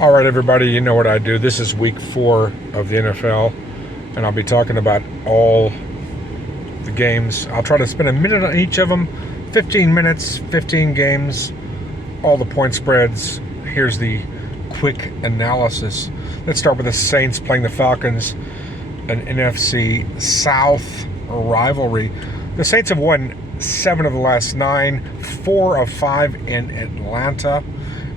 All right, everybody, you know what I do. This is week 4 of the NFL, and I'll be talking about all the games. I'll try to spend a minute on each of them, 15 minutes, 15 games, all the point spreads. Here's the quick analysis. Let's start with the Saints playing the Falcons, an NFC South rivalry. The Saints have won 7 of the last 9, 4 of 5 in Atlanta.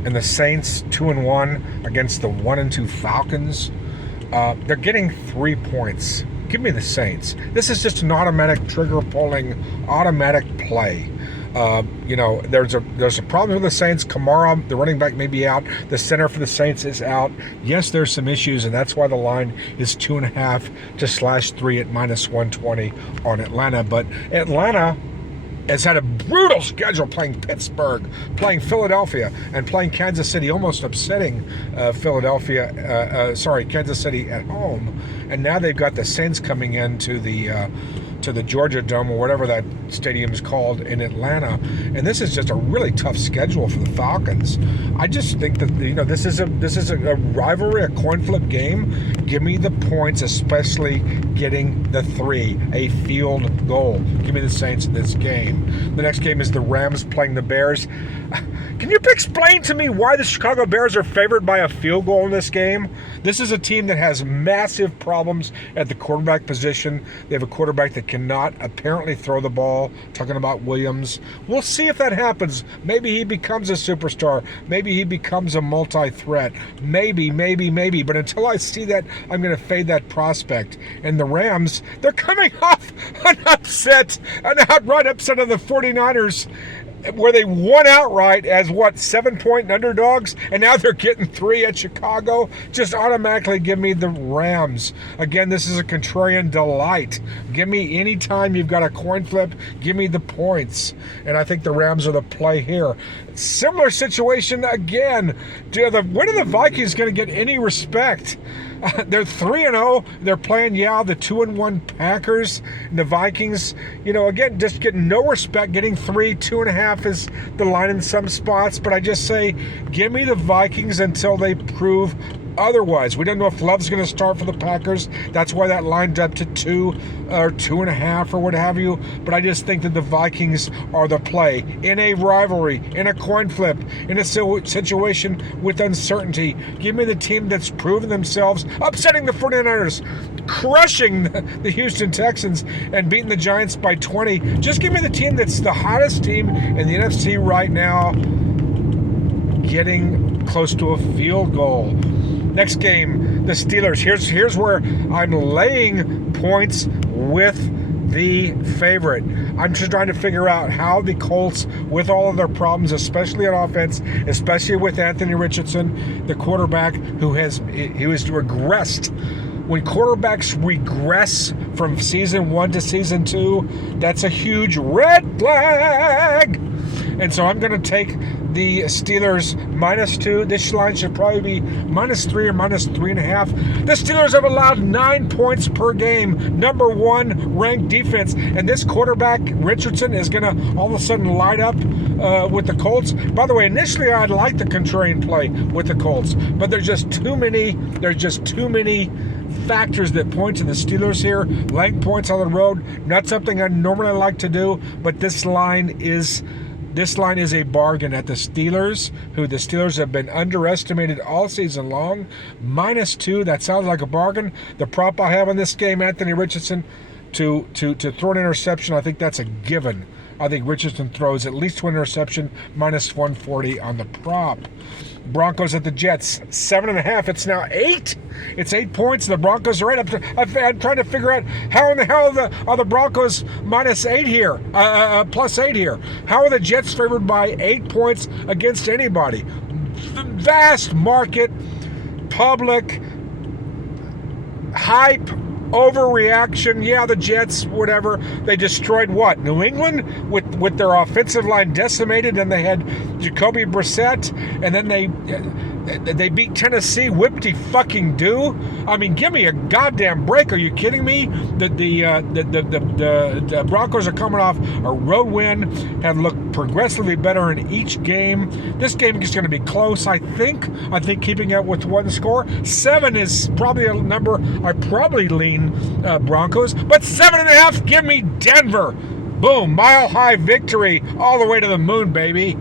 And the Saints 2-1 against the 1-2 Falcons. They're getting 3 points. Give me the Saints. This is just an automatic trigger pulling, automatic play. There's a problem with the Saints. Kamara, the running back, may be out. The center for the Saints is out. Yes, there's some issues, and that's why the line is 2.5 to /3 at -120 on Atlanta. But Atlanta has had a brutal schedule, playing Pittsburgh, playing Philadelphia, and playing Kansas City, almost upsetting Kansas City at home. And now they've got the Saints coming into the Georgia Dome, or whatever that stadium is called, in Atlanta. And this is just a really tough schedule for the Falcons. I just think that this is a rivalry, a coin flip game. Give me the points, especially getting the 3, a field goal. Give me the Saints in this game. The next game is the Rams playing the Bears. Can you explain to me why the Chicago Bears are favored by a field goal in this game? This is a team that has massive problems at the quarterback position. They have a quarterback that cannot apparently throw the ball. Talking about Williams. We'll see if that happens. Maybe he becomes a superstar. Maybe he becomes a multi-threat. Maybe. But until I see that, I'm going to fade that prospect. And the Rams, they're coming off an outright upset of the 49ers, where they won outright as 7-point underdogs, and now they're getting 3 at Chicago. Just automatically give me the Rams. Again, this is a contrarian delight. Give me any time you've got a coin flip, give me the points. And I think the Rams are the play here. Similar situation again. When are the Vikings going to get any respect? They're 3-0. They're playing, the 2-1 Packers. And the Vikings, again, just getting no respect, getting 3, 2.5 is the line in some spots. But I just say, give me the Vikings until they prove otherwise. We don't know if Love's going to start for the Packers. That's why that line dropped to 2 or 2.5 or what have you. But I just think that the Vikings are the play in a rivalry, in a coin flip, in a situation with uncertainty. Give me the team that's proven themselves, upsetting the 49ers, crushing the Houston Texans, and beating the Giants by 20. Just give me the team that's the hottest team in the NFC right now, getting close to a field goal. Next game, the Steelers. Here's where I'm laying points with the favorite. I'm just trying to figure out how the Colts, with all of their problems, especially on offense, especially with Anthony Richardson, the quarterback who has regressed. When quarterbacks regress from season 1 to season 2, that's a huge red flag. And so I'm going to take the Steelers -2. This line should probably be -3 or -3.5. The Steelers have allowed 9 points per game. Number 1 ranked defense. And this quarterback, Richardson, is going to all of a sudden light up with the Colts. By the way, initially I'd like the contrarian play with the Colts. But there's just too many factors that point to the Steelers here. Laying points on the road, not something I normally like to do. But this line is a bargain at the Steelers, who the Steelers have been underestimated all season long. -2, that sounds like a bargain. The prop I have on this game, Anthony Richardson to throw an interception, I think that's a given. I think Richardson throws at least 1 interception, -140 on the prop. Broncos at the Jets, 7.5. It's now 8. It's 8 points. The Broncos are right. I'm trying to figure out how in the hell are the Broncos -8 here, +8 here. How are the Jets favored by 8 points against anybody? Vast market, public, hype, overreaction. Yeah, the Jets, whatever. They destroyed what? New England with their offensive line decimated, and they had Jacoby Brissett, and then They beat Tennessee, whippity-fucking-do. I mean, give me a goddamn break. Are you kidding me? The Broncos are coming off a road win, have looked progressively better in each game. This game is going to be close, I think. I think keeping up with one score. 7 is probably a number I probably lean Broncos, but 7.5, give me Denver. Boom, mile-high victory all the way to the moon, baby.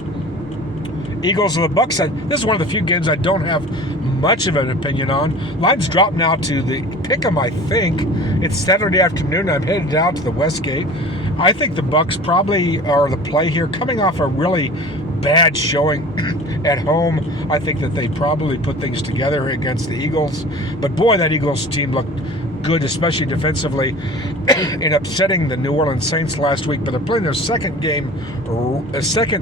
Eagles of the Bucks. This is one of the few games I don't have much of an opinion on. Line's dropped now to the pick'em, I think. It's Saturday afternoon. I'm headed down to the Westgate. I think the Bucks probably are the play here, coming off a really bad showing at home. I think that they probably put things together against the Eagles. But boy, that Eagles team looked good, especially defensively, in upsetting the New Orleans Saints last week. But they're playing their second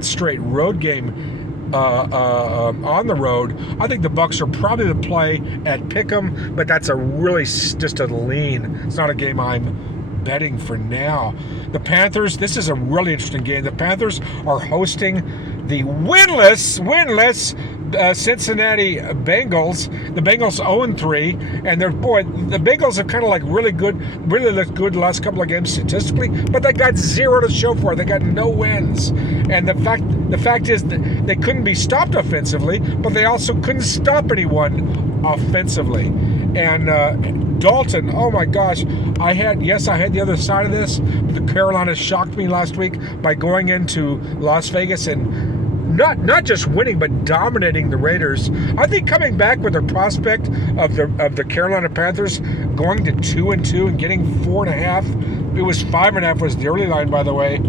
straight road game on the road. I think the Bucks are probably the play at pick'em, but that's just a lean. It's not a game I'm betting for now. The Panthers, this is a really interesting game. The Panthers are hosting the winless Cincinnati Bengals. The Bengals 0-3, and the Bengals have kind of really looked good the last couple of games statistically, but they got 0 to show for it. They got no wins, and the fact is that they couldn't be stopped offensively, but they also couldn't stop anyone offensively. And Dalton, oh my gosh, I had the other side of this, but the Carolina shocked me last week by going into Las Vegas and not just winning, but dominating the Raiders. I think coming back with their prospect of the Carolina Panthers going to 2-2 and getting 4.5. It was 5.5 was the early line, by the way.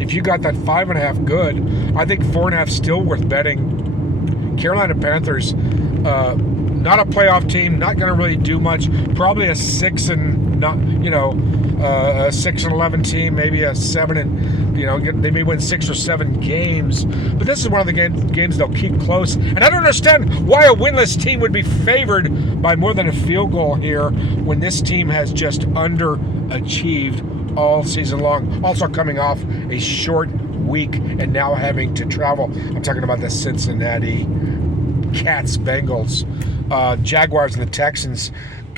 If you got that 5.5, good. I think 4.5 still worth betting. Carolina Panthers, not a playoff team, not going to really do much. Probably a 6 and 11 team, maybe a 7 and they may win 6 or 7 games. But this is one of the games they'll keep close. And I don't understand why a winless team would be favored by more than a field goal here when this team has just underachieved all season long. Also coming off a short week and now having to travel. I'm talking about the Cincinnati Cats, Bengals, Jaguars, and the Texans.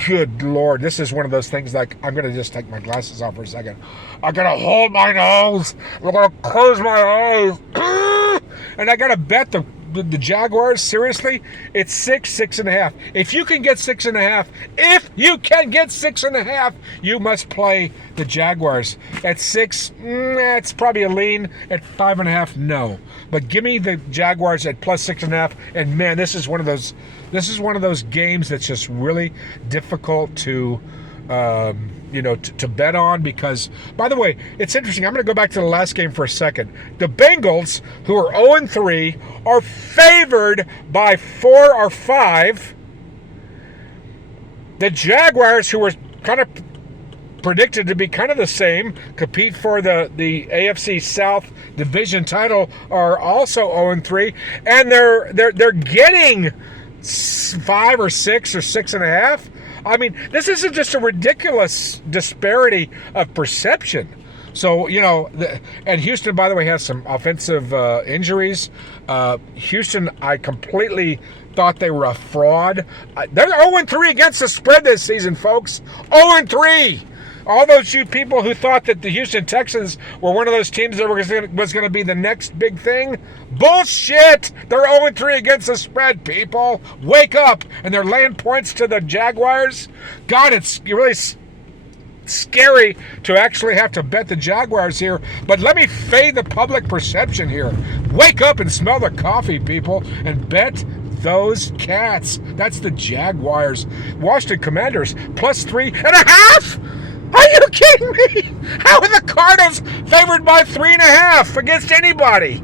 Good Lord, this is one of those things like, I'm going to just take my glasses off for a second. I'm going to hold my nose. I'm going to close my eyes. And I got to bet the Jaguars, seriously, it's 6.5. If you can get 6.5, you must play the Jaguars. At 6, it's probably a lean. At 5.5, no. But give me the Jaguars at plus 6.5. And man, this is one of those games that's just really difficult to bet on, because, by the way, it's interesting. I'm going to go back to the last game for a second. The Bengals, who are 0-3, are favored by 4 or 5. The Jaguars, who were kind of predicted to be kind of the same, compete for the AFC South division title, are also 0-3, and they're getting 5 or 6 or 6.5. I mean, this isn't just a ridiculous disparity of perception. So, and Houston, by the way, has some offensive injuries. Houston, I completely thought they were a fraud. They're 0-3 against the spread this season, folks. 0-3. All those you people who thought that the Houston Texans were one of those teams that was going to be the next big thing, bullshit! They're 0-3 against the spread, people. Wake up! And they're laying points to the Jaguars. God, it's really scary to actually have to bet the Jaguars here. But let me fade the public perception here. Wake up and smell the coffee, people, and bet those Cats. That's the Jaguars. Washington Commanders plus 3.5. Are you kidding me? How are the Cardinals favored by 3.5 against anybody?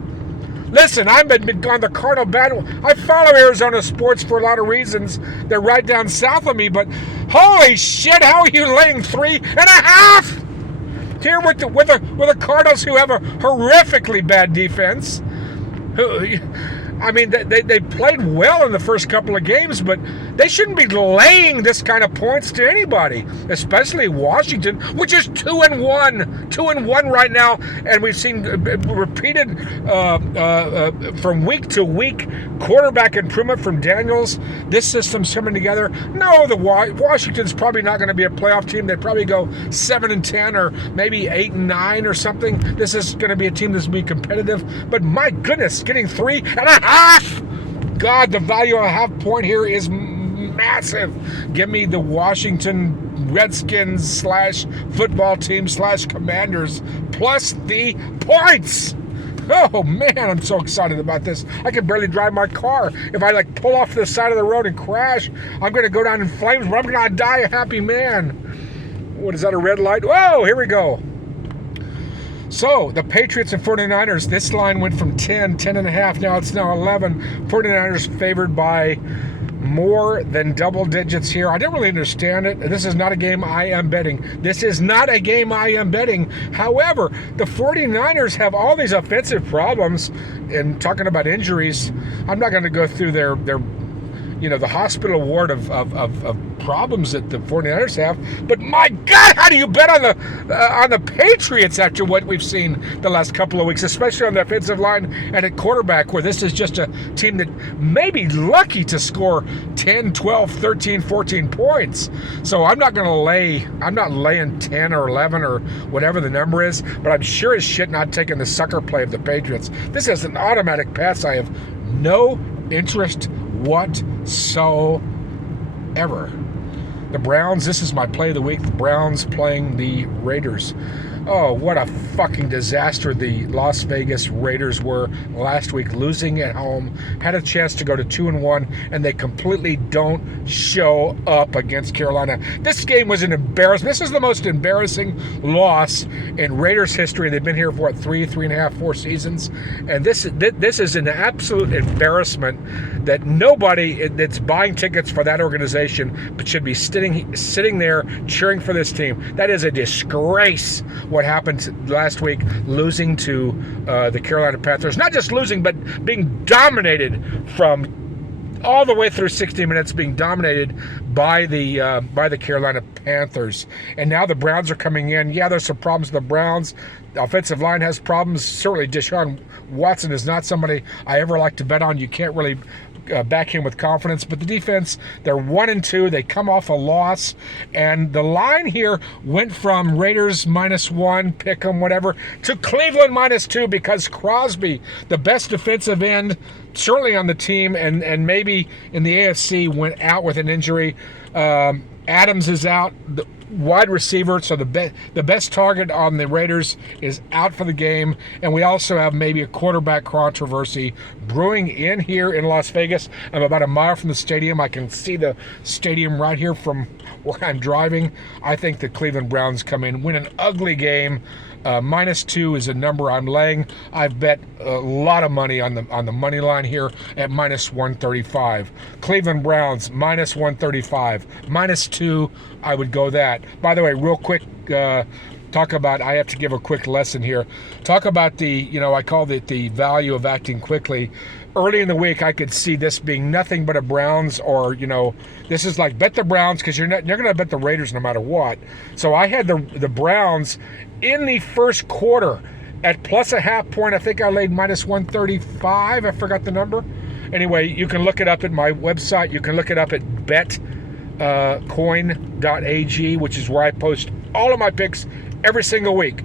Listen, I've been on the Cardinal battle. I follow Arizona sports for a lot of reasons. They're right down south of me, but holy shit, how are you laying 3.5 here with the Cardinals, who have a horrifically bad defense? I mean, they played well in the first couple of games, but they shouldn't be laying this kind of points to anybody, especially Washington, which is 2-1 right now, and we've seen repeated from week to week quarterback improvement from Daniels. This system's coming together. No, the Washington's probably not going to be a playoff team. They'd probably go 7-10 or maybe 8-9 or something. This is going to be a team that's going to be competitive. But my goodness, getting 3.5. God, the value of a half point here is massive. Give me the Washington Redskins / football team / Commanders plus the points. Oh man, I'm so excited about this. I can barely drive my car. If I pull off to the side of the road and crash, I'm going to go down in flames, but I'm going to die a happy man. What is that, a red light? Whoa, here we go. So, the Patriots and 49ers, this line went from 10.5, now it's now 11. 49ers favored by more than double digits here. I don't really understand it. This is not a game I am betting. However, the 49ers have all these offensive problems, and talking about injuries, I'm not going to go through their the hospital ward of problems that the 49ers have. But my God, how do you bet on the Patriots after what we've seen the last couple of weeks, especially on the offensive line and at quarterback, where this is just a team that may be lucky to score 10, 12, 13, 14 points. So I'm not laying 10 or 11 or whatever the number is, but I'm sure as shit not taking the sucker play of the Patriots. This is an automatic pass. I have no interest whatsoever. The Browns, this is my play of the week. The Browns playing the Raiders. Oh, what a fucking disaster the Las Vegas Raiders were last week, losing at home. Had a chance to go to 2-1, and they completely don't show up against Carolina. This game was an embarrassment. This is the most embarrassing loss in Raiders history. They've been here for, 3.5, 4 seasons. And this is an absolute embarrassment that nobody that's buying tickets for that organization but should be sitting there cheering for this team. That is a disgrace. What happened last week, losing to the Carolina Panthers. Not just losing, but being dominated from all the way through 60 minutes, being dominated by the Carolina Panthers. And now the Browns are coming in. Yeah, there's some problems with the Browns. The offensive line has problems. Certainly Deshaun Watson is not somebody I ever like to bet on. You can't really back him with confidence. But the defense, they're 1-2. They come off a loss. And the line here went from Raiders -1, pick 'em, whatever, to Cleveland -2 because Crosby, the best defensive end, certainly on the team and maybe in the AFC, went out with an injury. Adams is out, the wide receiver, so the best target on the Raiders is out for the game. And we also have maybe a quarterback controversy brewing in here in Las Vegas. I'm about a mile from the stadium. I can see the stadium right here from where I'm driving. I think the Cleveland Browns come in, win an ugly game. -2 is a number I'm laying. I've bet a lot of money on the money line here at -135. Cleveland Browns -135, -2. I would go that. By the way, real quick, talk about. I have to give a quick lesson here. Talk about I called it the value of acting quickly. Early in the week, I could see this being nothing but a Browns, or this is like bet the Browns because you're going to bet the Raiders no matter what. So I had the Browns in the first quarter at plus a half point. I think I laid -135. I forgot the number. Anyway, you can look it up at my website. You can look it up at betcoin.ag, which is where I post all of my picks every single week.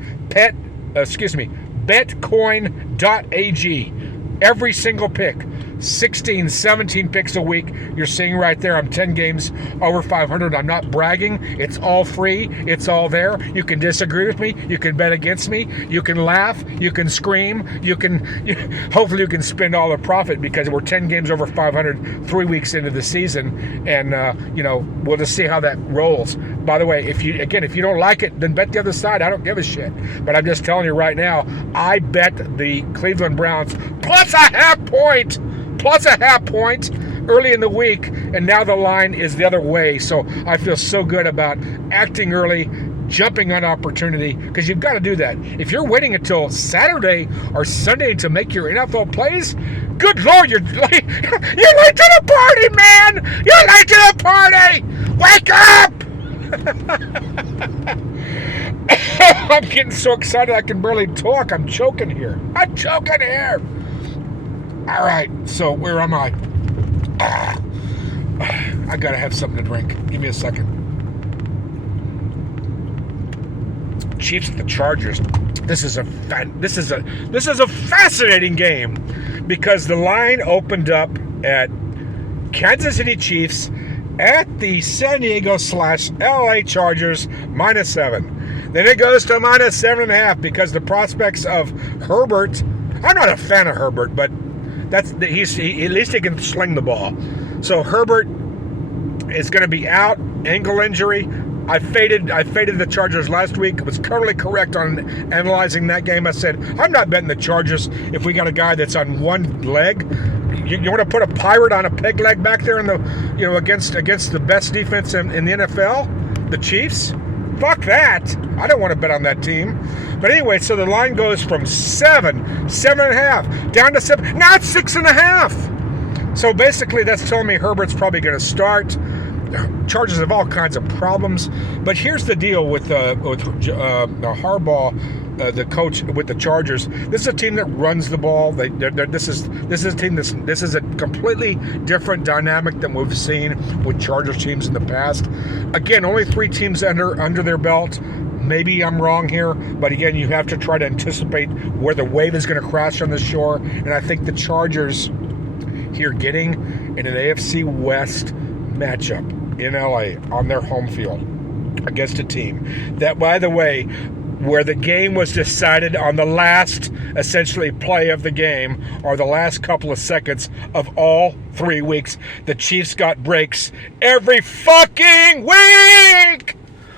Betcoin.ag. Every single pick, 16, 17 picks a week. You're seeing right there, I'm 10 games over 500. I'm not bragging. It's all free. It's all there. You can disagree with me. You can bet against me. You can laugh. You can scream. Hopefully you can spend all the profit because we're 10 games over 500 3 weeks into the season. And, we'll just see how that rolls. By the way, if you don't like it, then bet the other side. I don't give a shit. But I'm just telling you right now, I bet the Cleveland Browns plus a half point early in the week, and now the line is the other way. So I feel so good about acting early, jumping on opportunity, because you've got to do that. If you're waiting until Saturday or Sunday to make your NFL plays, good Lord, you're late to the party, man! You're late to the party! Wake up! I'm getting so excited I can barely talk. I'm choking here. All right, so where am I? I gotta have something to drink. Give me a second. Chiefs at the Chargers. This is a fascinating game because the line opened up at Kansas City Chiefs at the San Diego / LA Chargers -7. Then it goes to -7.5 because the prospects of Herbert. I'm not a fan of Herbert, but at least he can sling the ball. So Herbert is going to be out, ankle injury. I faded the Chargers last week. I was totally correct on analyzing that game. I said, I'm not betting the Chargers if we got a guy that's on one leg. You want to put a pirate on a peg leg back there in the, against the best defense in the NFL, the Chiefs? Fuck that. I don't want to bet on that team. But anyway, so the line goes from 7.5, down to 7. Now it's 6.5. So basically that's telling me Herbert's probably going to start. Chargers have all kinds of problems, but here's the deal with Harbaugh, the coach with the Chargers. This is a team that runs the ball. This is a team this is a completely different dynamic than we've seen with Chargers teams in the past. Again, only 3 teams under their belt. Maybe I'm wrong here, but again, you have to try to anticipate where the wave is going to crash on the shore, and I think the Chargers here getting in an AFC West matchup in LA on their home field against a team that, by the way, where the game was decided on the last essentially play of the game or the last couple of seconds of all 3 weeks. The Chiefs got breaks every fucking week.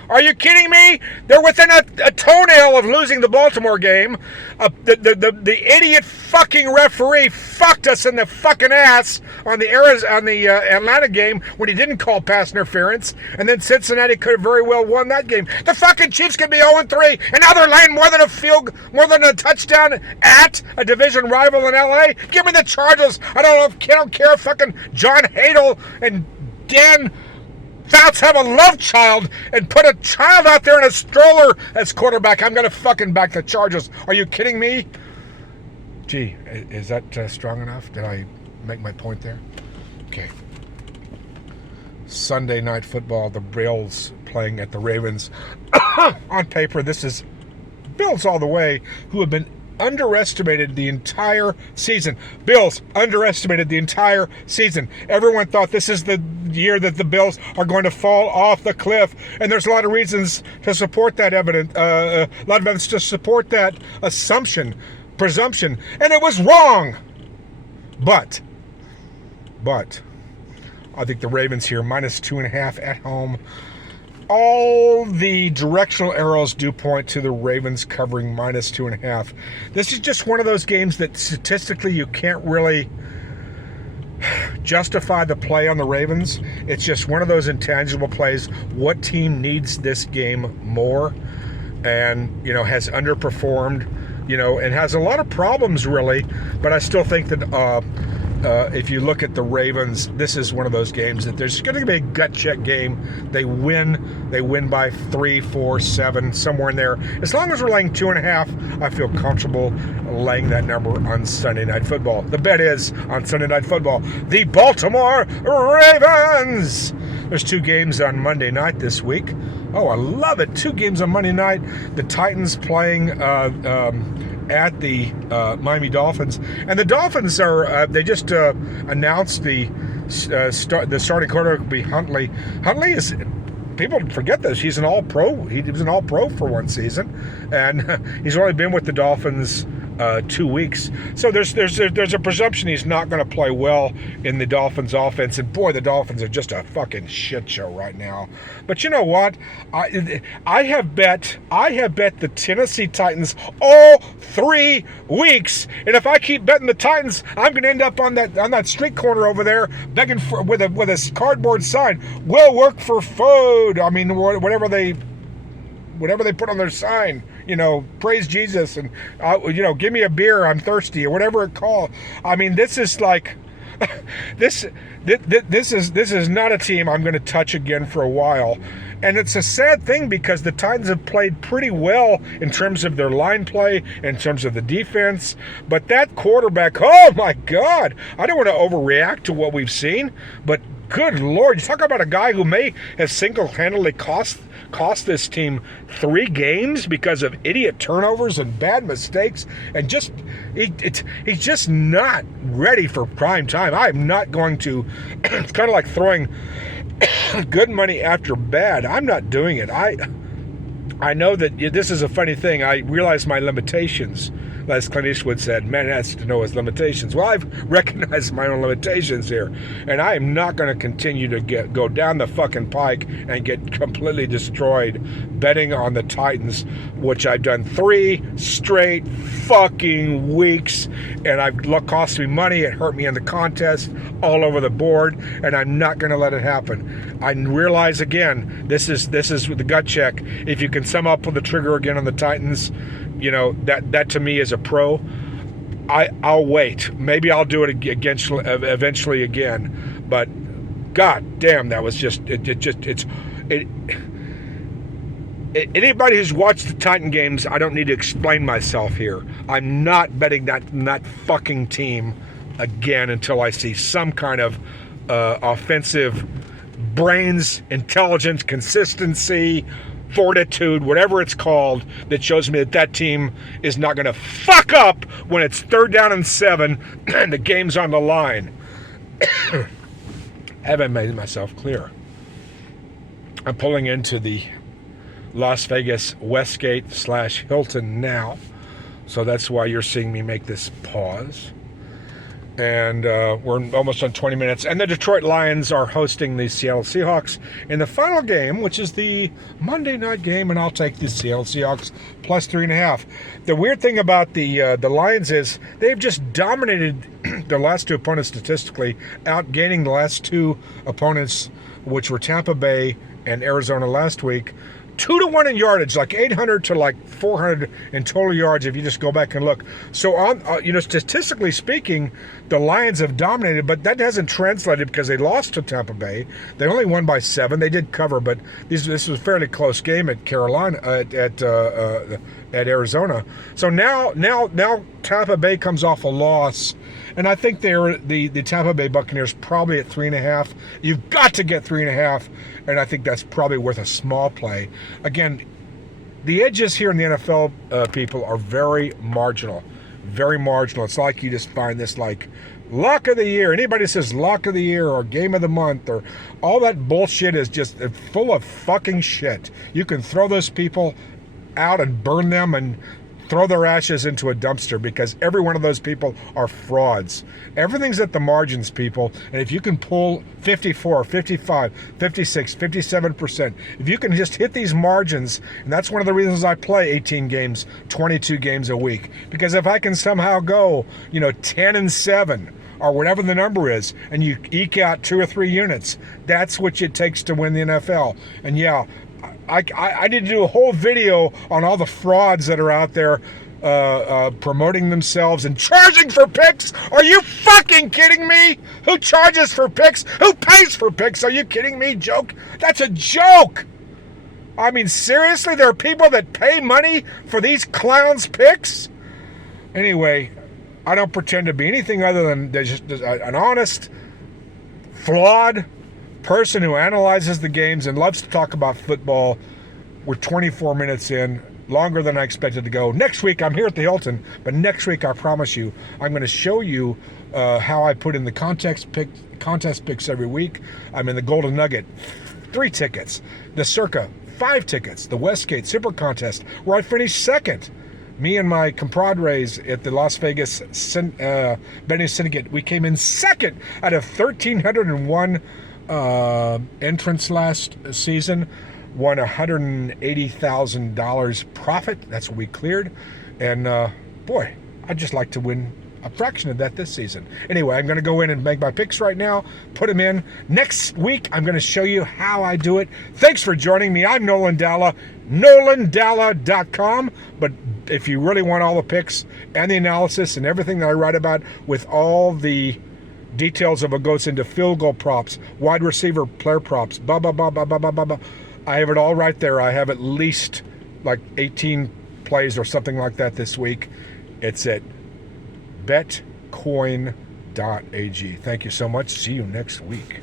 Are you kidding me? They're within a toenail of losing the Baltimore game. The idiot fucking referee fucked us in the fucking ass on the Atlanta game when he didn't call pass interference, and then Cincinnati could have very well won that game. The fucking Chiefs could be 0-3, and now they're laying more than a touchdown at a division rival in LA. Give me the Chargers. I don't care if fucking John Hadel and Dan Fouts have a love child and put a child out there in a stroller as quarterback. I'm going to fucking back the Chargers. Are you kidding me? Gee, is that strong enough? Did I make my point there? Okay. Sunday Night Football, the Bills playing at the Ravens. On paper, this is Bills all the way, who have been underestimated the entire season. Bills underestimated the entire season. Everyone thought this is the year that the Bills are going to fall off the cliff, and there's a lot of reasons to support that evidence. A lot of evidence to support that presumption, and it was wrong. But I think the Ravens here -2.5 at home. All the directional arrows do point to the Ravens covering -2.5. This is just one of those games that statistically you can't really justify the play on the Ravens. It's just one of those intangible plays. What team needs this game more and, has underperformed, and has a lot of problems really, but I still think that if you look at the Ravens, this is one of those games that there's going to be a gut check game. They win by 3, 4, 7, somewhere in there. As long as we're laying 2.5, I feel comfortable laying that number on Sunday Night Football. The bet is on Sunday Night Football, the Baltimore Ravens. There's 2 games on Monday night this week. Oh, I love it. 2 games on Monday night. The Titans playing at the Miami Dolphins, and the Dolphins are they just announced the starting quarterback will be Huntley. Huntley is, people forget this, he's an all-pro. He was an all-pro for one season, and he's only been with the Dolphins 2 weeks. So there's a presumption he's not going to play well in the Dolphins offense. And boy, the Dolphins are just a fucking shit show right now. But you know what? I have bet the Tennessee Titans all 3 weeks. And if I keep betting the Titans, I'm going to end up on that street corner over there begging for with a cardboard sign. Will work for food. I mean, whatever they put on their sign, praise Jesus, and give me a beer, I'm thirsty, or whatever it called. I mean, this is like this is not a team I'm going to touch again for a while. And it's a sad thing because the Titans have played pretty well in terms of their line play, in terms of the defense. But that quarterback, oh my God, I don't want to overreact to what we've seen, but good Lord, you talk about a guy who may have single-handedly cost this team 3 games because of idiot turnovers and bad mistakes, and just he's just not ready for prime time. I'm not going to. It's kind of like throwing good money after bad. I'm not doing it. I know that this is a funny thing. I realize my limitations. As Clint Eastwood said, man has to know his limitations. Well, I've recognized my own limitations here, and I am not going to continue to go down the fucking pike and get completely destroyed betting on the Titans, which I've done 3 straight fucking weeks, and I've cost me money. It hurt me in the contest all over the board, and I'm not going to let it happen. I realize again, this is with the gut check. If you can somehow pull the trigger again on the Titans, you know, that to me is a pro. I'll wait. Maybe I'll do it eventually again. But God damn, that was just anybody who's watched the Titan games, I don't need to explain myself here. I'm not betting that fucking team again until I see some kind of offensive brains, intelligence, consistency, fortitude, whatever it's called, that shows me that team is not going to fuck up when it's 3rd down and 7 and the game's on the line. Haven't made myself clear. I'm pulling into the Las Vegas Westgate/Hilton now, so that's why you're seeing me make this pause. And we're almost on 20 minutes. And the Detroit Lions are hosting the Seattle Seahawks in the final game, which is the Monday night game, and I'll take the Seattle Seahawks plus 3.5. The weird thing about the Lions is they've just dominated their last 2 opponents statistically, outgaining the last 2 opponents, which were Tampa Bay and Arizona last week. 2-to-1 in yardage, like 800 to like 400 in total yards if you just go back and look. So, statistically speaking, the Lions have dominated, but that hasn't translated because they lost to Tampa Bay. They only won by 7. They did cover, but this was a fairly close game at Carolina, at Arizona. So now Tampa Bay comes off a loss, and I think the Tampa Bay Buccaneers probably at 3.5. You've got to get 3.5, and I think that's probably worth a small play. Again, the edges here in the NFL, people, are very marginal. Very marginal. It's like you just find this like lock of the year. Anybody says lock of the year or game of the month or all that bullshit is just full of fucking shit. You can throw those people out and burn them and throw their ashes into a dumpster, because every one of those people are frauds. Everything's at the margins, people. And if you can pull 54, 55, 56, 57%, if you can just hit these margins, and that's one of the reasons I play 18 games, 22 games a week, because if I can somehow go, 10-7, or whatever the number is, and you eke out 2 or 3 units, that's what it takes to win the NFL. And yeah, I need to do a whole video on all the frauds that are out there promoting themselves and charging for picks. Are you fucking kidding me? Who charges for picks? Who pays for picks? Are you kidding me? Joke? That's a joke. I mean, seriously, there are people that pay money for these clowns' picks? Anyway, I don't pretend to be anything other than just an honest, flawed person who analyzes the games and loves to talk about football. We're 24 minutes in, longer than I expected to go. Next week, I'm here at the Hilton, but next week, I promise you, I'm going to show you how I put in the contest picks every week. I'm in the Golden Nugget, 3 tickets. The Circa, 5 tickets. The Westgate Super Contest, where I finished second. Me and my compadres at the Las Vegas Betting Syndicate, we came in second out of 1,301 entrants last season. Won $180,000 profit. That's what we cleared. And boy, I'd just like to win a fraction of that this season. Anyway, I'm going to go in and make my picks right now, put them in. Next week, I'm going to show you how I do it. Thanks for joining me. I'm Nolan Dalla, NolanDalla.com. But if you really want all the picks and the analysis and everything that I write about with all the details of what goes into field goal props, wide receiver player props, I have it all right there. I have at least like 18 plays or something like that this week. It's at betcoin.ag. Thank you so much. See you next week.